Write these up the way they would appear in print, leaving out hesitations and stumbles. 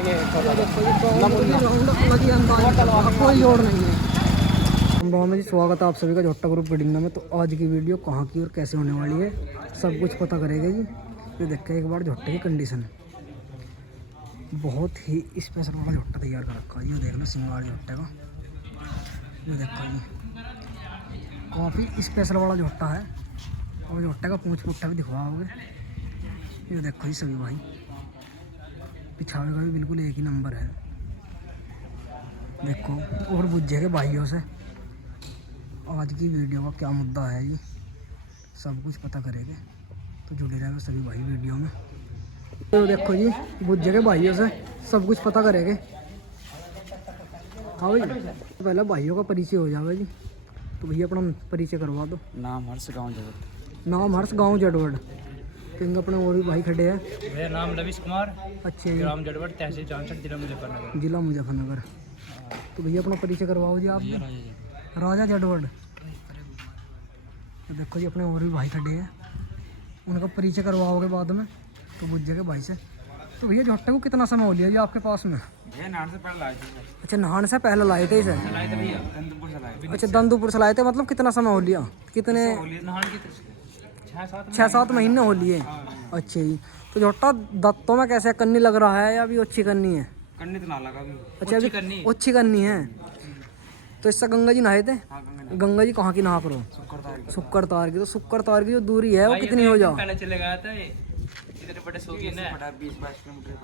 कोई जोड़ नहीं है। में जी स्वागत है आप सभी का झोटा ग्रुप बिडिंगा में। तो आज की वीडियो कहाँ की और कैसे होने वाली है सब कुछ पता करेगा जी। ये देखते हैं एक बार झोटे की कंडीशन। बहुत ही स्पेशल वाला झोटा तैयार कर रखा है। ये देख लो सिंगार झोटे का। ये देखो जी काफ़ी स्पेशल वाला झोटा है और झोटे का पूंछ पुट्ठा भी दिखवाओगे। ये देखो जी सभी भाई पिछावे का भी बिल्कुल एक ही नंबर है। देखो और बुझे के भाइयों से आज की वीडियो का क्या मुद्दा है जी सब कुछ पता करेंगे। तो जुड़े रहेगा सभी भाई वीडियो में। तो देखो जी बुझे के भाइयों से सब कुछ पता करेंगे। हाँ भाई तो पहले भाइयों का परिचय हो जाएगा जी। तो भैया अपना परिचय करवा दो। नाम हर्ष गाँव जड़वट। नाम हर्ष गाँव जड़वट। क्योंकि अपने और भी भाई खड़े हैं। मेरा नाम लविश कुमार। अच्छे ग्राम जड़वट तहसील चांसठ जिला मुजफ्फरनगर। जिला मुजफ्फरनगर। तो भैया अपना परिचय करवाओ जी आप। राजा जड़वट। तो देखो जी अपने और भी भाई खड़े हैं उनका परिचय करवाओगे बाद में। तो बुझे के भाई से। तो भैया झोटे को कितना समय हो लिया जी आपके पास में? नहाने से पहले लाए थे। अच्छा नहाने से पहले लाए थे इसे? अच्छा दंदुपुर से लाए थे। मतलब कितना समय हो लिया? कितने? 6-7 महीने हो लिए। अच्छा जी। तो झोटा दत्तों में कैसे कन्नी लग रहा है या अभी अच्छी कन्नी है? कन्नी तो ना लगा अभी। अच्छा अभी अच्छी कन्नी है। तो इससे गंगा जी नहाए थे? गंगा जी कहाँ की नहा करो? शुक्र तार की। तो शुक्र तार की जो दूरी है वो कितनी हो जाओ?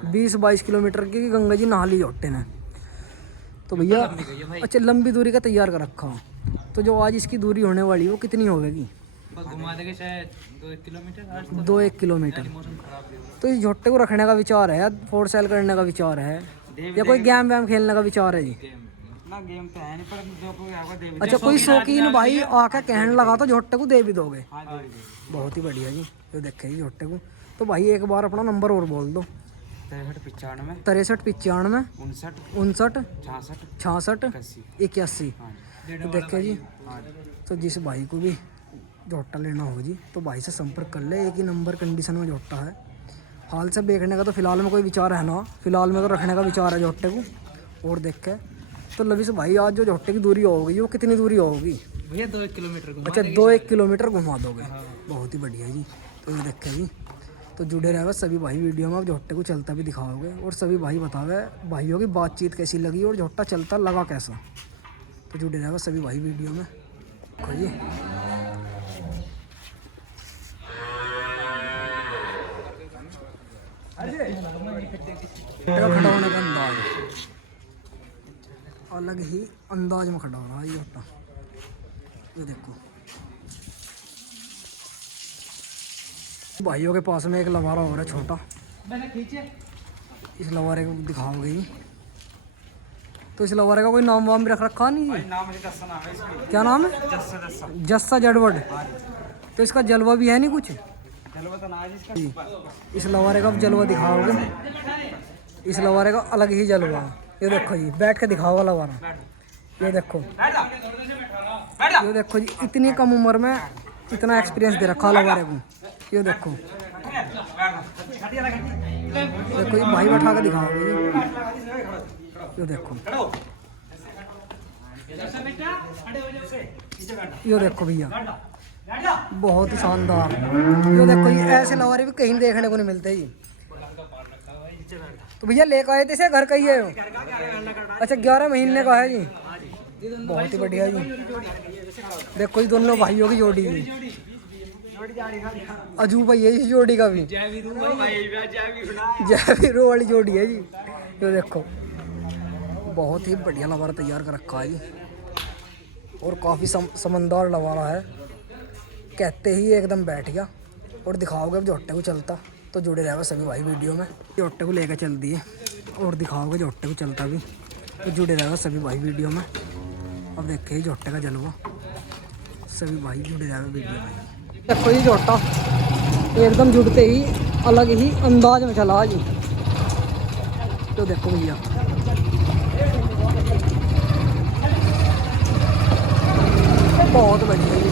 20-22 किलोमीटर की गंगा जी नहा ली झोटे ने। तो भैया अच्छा लंबी दूरी का तैयार कर रखा हो। तो जो आज इसकी दूरी होने वाली है वो कितनी होगी? घुमा देंगे शायद 2-1 किलोमीटर। 2-1 किलोमीटर। तो इस झोटे को रखने का विचार है या फोर सेल करने का विचार है या कोई गेम वैम खेलने का विचार है जी? ना गेम तो है नहीं पर जो कोई आएगा दे। अच्छा कोई शौकीन भाई आके कहने लगा तो झोटे को दे भी दोगे? बहुत ही बढ़िया जी। तो देखे जी झोटे को। तो भाई एक बार अपना नंबर और बोल दो। 63-95 59 66 81। तो देखे जी तो जिस भाई को भी झोटा लेना हो जी तो भाई से संपर्क कर ले। एक ही नंबर कंडीशन में झोटा है। हाल से बेचने का तो फिलहाल में कोई विचार है ना। फिलहाल में तो रखने का विचार है झोटे को। और देख के तो लविश भाई आज जो झोटे की दूरी होगी वो कितनी दूरी होगी भैया? 2-1 किलोमीटर। अच्छा 2-1 किलोमीटर घुमा दोगे। बहुत ही बढ़िया जी। तो ये देखे जी तो जुड़े रहेगा सभी भाई वीडियो में। आप झोटे को चलता भी दिखाओगे और सभी भाई बताओगे भाइयों की बातचीत कैसी लगी और झोटा चलता लगा कैसा। तो जुड़े रहेगा सभी भाई वीडियो में। देखो जी खड़ा होने का अंदाज अलग ही अंदाज में खड़ा हो रहा है ये झोटा। ये देखो भाइयों के पास में एक लवारा हो रहा है छोटा। इस लवारे को दिखाओगे ही। तो इस लवारे का कोई नाम वाम भी रख रखा नहीं जी? नाम है जस्सा। नाम है इसकी। क्या नाम है? जस्सा जड़वट। तो इसका जलवा भी है नहीं कुछ? जलवा तो ना है इसका। इस लवारे का जलवा दिखाओगे। इस लवारे का अलग ही जलवा है। ये देखो जी बैठ के दिखाओ लवारा। ये देखो ये देखो जी इतनी कम उम्र में इतना एक्सपीरियंस दे रखा लवारे को। ये देखो देखो ये भाई बैठा के दिखाओगे जी। ये देखो ये देखो भैया बहुत ही शानदार। ये देखो ये ऐसे लवारे भी कहीं देखने को नहीं मिलते जी। तो भैया लेकर आए थे इसे घर का ही है? अच्छा 11 महीने का है जी। बहुत ही बढ़िया जी। देखो जी दोनों भाइयों की जोड़ी है। अजू भाई है इस जोड़ी का भी। जय वीरू वाली जोड़ी है जी। ये देखो बहुत ही बढ़िया लवारा तैयार कर रखा है जी और काफ़ी समझदार लवारा है। कहते ही एकदम बैठ गया। और दिखाओगे अब झोटे को चलता। तो जुड़े रहेगा सभी भाई वीडियो में। झोटे को लेकर चल दिए और दिखाओगे झोटे को चलता भी। तो जुड़े रहेगा सभी भाई वीडियो में। अब देखे ही झोटे का जलवा। सभी भाई जुड़े रहेगा वीडियो में। देखो ये झोटा एकदम जुड़ते ही अलग ही अंदाज में चला जी। तो देखो भैया बहुत बढ़िया जी।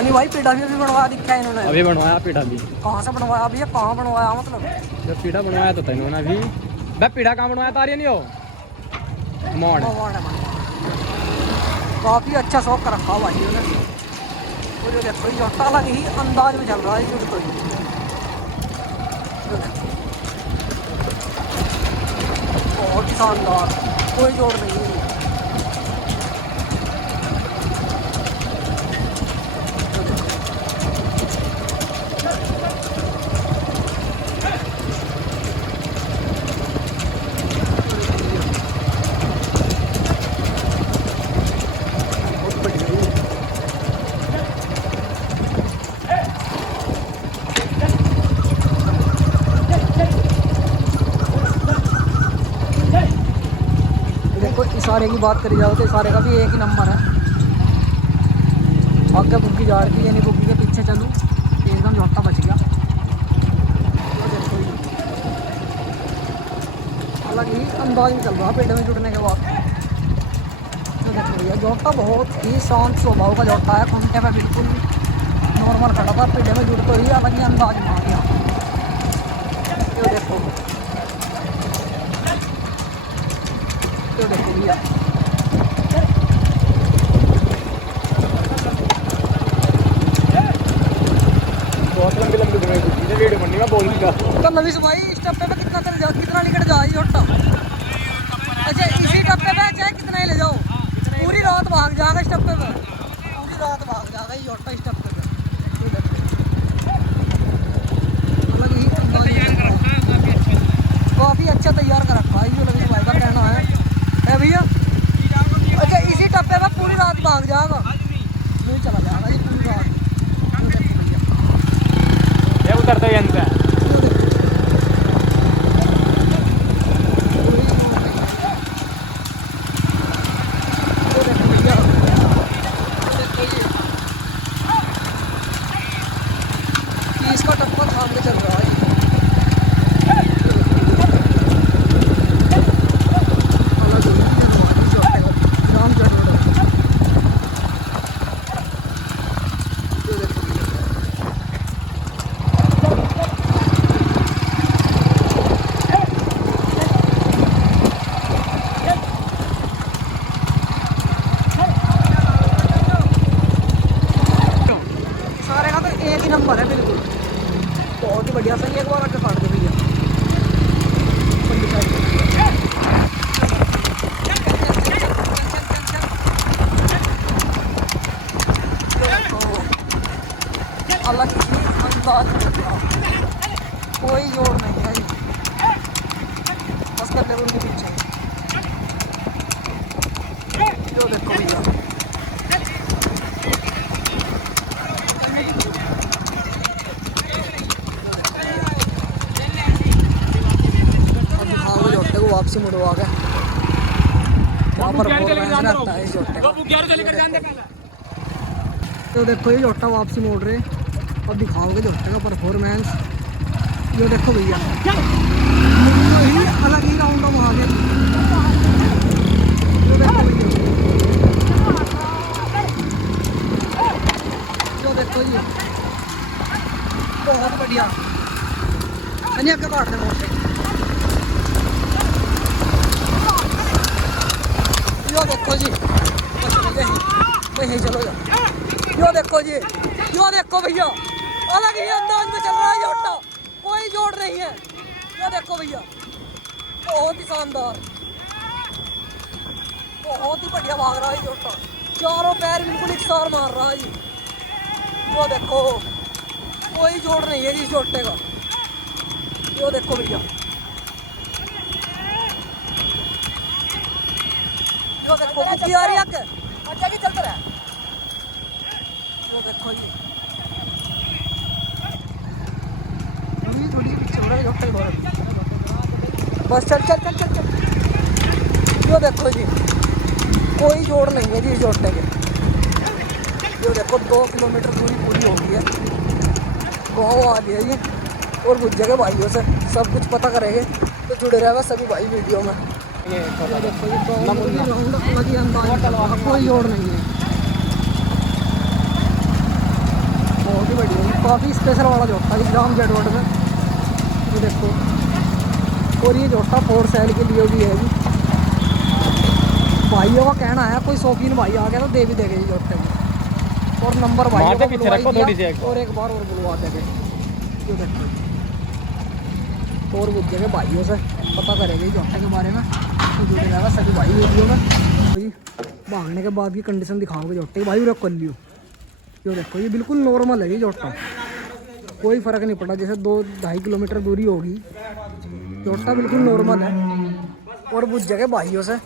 सनी भाई पेड़ा भी अभी बनवाया दिखा है इन्होंने। अभी बनवाया पीढ़ा भी। कहाँ से बनवाया भैया, कहाँ बनवाया मतलब? जब पीढ़ा बनवाया तो था इन्होंने अभी। भाई पीढ़ा कहाँ बनवाया था, नहीं हो मोड़। काफ़ी अच्छा शौक कर रखा भाई उन्होंने। और जो देखो ये अलग ही अंदाज में चल रहा है जो तो। बहुत ही शानदार, कोई जोड़ नहीं है। देखो इशारे की बात करी जाए तो इशारे का भी एक ही नंबर है। आगे बुग्गी जा रही है, यानी बुग्गी के पीछे चलूँ एकदम झोटा बच गया। अलग ही अंदाज में चल रहा पेड़ में जुड़ने के बाद। तो देखो भैया झोटा बहुत ही शांत स्वभाव का झोटा है। खूंटे पे बिल्कुल नॉर्मल खड़ा था, पेड़ में जुड़ तो ही अलग ही अंदाज में आ गया। तो देखो भैया बहुत लंबी लंबी वीडियो बननी मैं बोल दूंगा। तो नवीस भाई इस टप्पे पे कितना चल जाओ, कितना निकट जाए झोटा? अच्छा इसी टप्पे पे चाहे कितना ही ले जाओ, पूरी रात भाग जाएगा इस टप्पे पे, पूरी रात भाग जाएगा ये झोटा इस टप्पे पे। अलग ही काफ़ी अच्छा तैयार कर रखा है जो नवीस भाई का कहना है भैया। अच्छा इसी टप्पे पे पूरी रात भाग जाएगा, नहीं चला जाएगा ये पूरी रात। ये उतरता है अंदर। इसका टप्पा थाम के चल रहा है। सारे का तो एक ही नंबर है बिल्कुल, बहुत ही बढ़िया। सही एक बार आके काट दो भैया। अलग ही अंदाज में चल रहा, कोई जोड़ नहीं है बस कर उनके पीछे। जो देखो भैया वापसी मुड़वा के वहाँ पर रहता है इस जोटे का। तो देखो ये जोटा वापसी मोड़ रहे, अब दिखाओगे जोटे का परफॉर्मेंस। ये देखो भैया अलग ही राउंड हम आ गए। जो देखो ये बहुत बढ़िया। सनी आगे काट दे मोटे। यो देखो जी चलो जा। यो देखो जी, यो देखो भैया अलग ही अंदाज में चल रहा है झोटा, कोई जोड़ नहीं है। यो देखो भैया बहुत ही शानदार, बहुत ही बढ़िया भाग रहा है झोटा। चारों पैर बिल्कुल एक सार मार रहा है जी। यो देखो कोई जोड़ नहीं है जी इस झोटे का। यो देखो भैया देखो बुग्गी आ रही है अच्छा जी चलता रहा। वो देखो जी थोड़ी पीछे हो रहा है झोटे बहुत। बस चल चल चल चल चल। यो देखो जी कोई जोड़ नहीं है जी इस झोटे के। यो देखो 2 किलोमीटर दूरी पूरी हो गई है, गाँव आ गया जी। और कुछ जगह भाइयों से सब कुछ पता करेंगे, तो जुड़े रहेगा सभी भाई वीडियो में। कोई जोड़ नहीं है। ही बढ़िया है, काफ़ी स्पेशल वाला जोटा है ग्राम जेडवर्ड में, ये देखो। और ये जोटा फोर सेल के लिए भी है जी। भाइयों का कहना है कोई शौकीन भाई आ गया तो दे भी देंगे जी जोटे में। और नंबर भाई मारते पीछे रखो थोड़ी सी एक। और एक बार और बुलवा देंगे, ये देखो। और पूछेंगे भाइयों से, पता करेंगे जी जोटे के बारे में, तो जुड़ जाएगा सभी भाई वीडियो में भाई। भागने के बाद की कंडीशन दिखाओगे जोटे की भाई, रख कर लियो। ये देखो ये बिल्कुल नॉर्मल है ये जोटा, कोई फ़र्क नहीं पड़ा। जैसे 2-2.5 किलोमीटर दूरी होगी, जोटा बिल्कुल नॉर्मल है। और पूछ जगह भाइयों से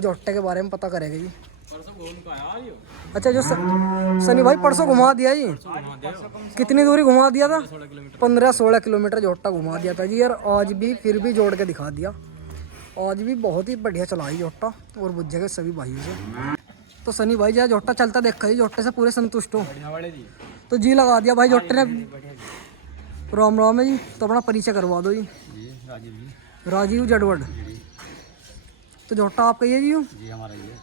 जोटे के बारे में पता करेंगे जी। अच्छा जो सनी भाई परसों घुमा दिया जी, कितनी दूरी घुमा दिया था? 15-16 किलोमीटर जोटा घुमा दिया था जी यार। आज भी फिर भी जोड़ के दिखा दिया, आज भी बहुत ही बढ़िया चला है जोटा। और बुझ जगह सभी भाइयों से। तो सनी भाई जहाँ जोटा चलता देखा जी, जोटे से पूरे संतुष्ट हो तो जी लगा दिया भाई जोटे ने। राम राम है जी, तो अपना परिचय करवा दो जी। राजीव जेडवर्ड। तो जोटा आपका ये जी? जी हमारा ये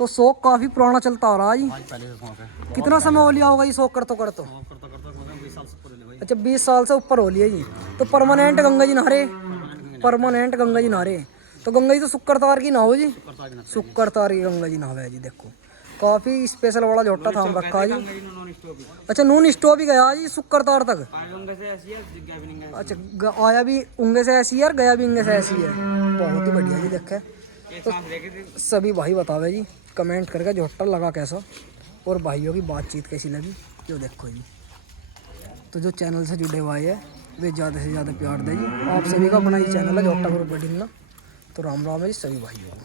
तो शौक काफ़ी पुराना चलता आ रहा है जी। पहले से शौक है। कितना समय हो लिया होगा ये शौक करते करते? 20 साल से ऊपर। अच्छा 20 साल से ऊपर हो लिया जी। तो परमानेंट गंगा जी नहारे? परमानेंट गंगा जी नहारे। तो गंगा जी तो शुक्रवार की ना हो जी? शुक्रवार की गंगा जी नहावे जी। देखो काफ़ी स्पेशल वाला जोटा था हम रखा जी। अच्छा नून स्टोव भी गया जी शुक्रवार तक? अच्छा आया भी उंगे से ऐसी है और गया भी उंगे से ऐसी है। बहुत ही बढ़िया जी। देखे तो सभी भाई बतावे जी कमेंट करके जोटा लगा कैसा, और भाइयों की बातचीत कैसी लगी जो देखो जी। तो जो चैनल से जुड़े हुए हैं वे ज़्यादा से ज़्यादा प्यार दें जी। आप सभी का अपना ही चैनल है जोटा ग्रुप बडिंग ना। तो राम राम है जी सभी भाइयों को।